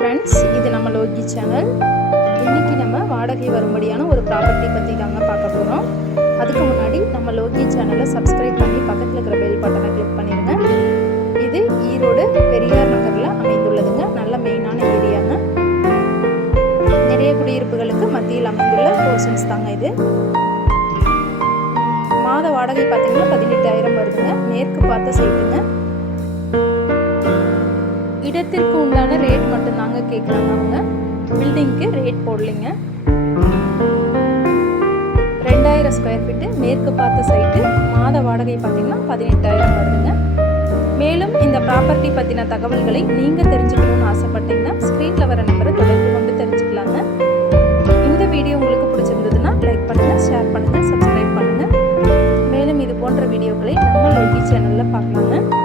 Friends இது நம்ம Loki channel இன்னைக்கு நம்ம வாடகை வரும்படியான ஒரு ப்ராப்பர்ட்டி பற்றி தாங்க பார்க்க போகிறோம் அதுக்கு முன்னாடி நம்ம லோகி சேனலை சப்ஸ்கிரைப் பண்ணி பக்கத்தில் இருக்கிற பெல் பட்டனை கிளிக் பண்ணிடுங்க இது ஈரோடு பெரியார் நகரில் அமைந்துள்ளதுங்க. நல்ல மெயினான ஏரியாங்க. நிறைய குடியிருப்புகளுக்கு மத்தியில் அமைந்துள்ள போர்ஷன்ஸ் தாங்க இது. மாத வாடகை பார்த்தீங்கன்னா பதினெட்டாயிரம் வருதுங்க. மேற்கு பார்த்த சைட்டுங்க இடத்திற்கு உண்டான ரேட் மட்டும்தாங்க கேட்குறாங்க அவங்க. பில்டிங்க்கு ரேட் போடலிங்க. ரெண்டாயிரம் ஸ்கொயர் ஃபீட்டு மேற்கு பார்த்த சைட்டு மாத வாடகை பார்த்திங்கன்னா பதினெட்டாயிரம் வருதுங்க. மேலும் இந்த ப்ராப்பர்ட்டி பற்றின தகவல்களை நீங்கள் தெரிஞ்சுக்கணும்னு ஆசைப்பட்டீங்கன்னா ஸ்க்ரீனில் வர நம்பரை தொடர்பு கொண்டு தெரிஞ்சுக்கலாங்க. இந்த வீடியோ உங்களுக்கு பிடிச்சிருந்ததுன்னா லைக் பண்ணுங்கள் ஷேர் பண்ணுங்கள் சப்ஸ்கிரைப் பண்ணுங்கள் மேலும் இது போன்ற வீடியோக்களை நம்ம லோகி சேனலில் பார்க்கலாங்க.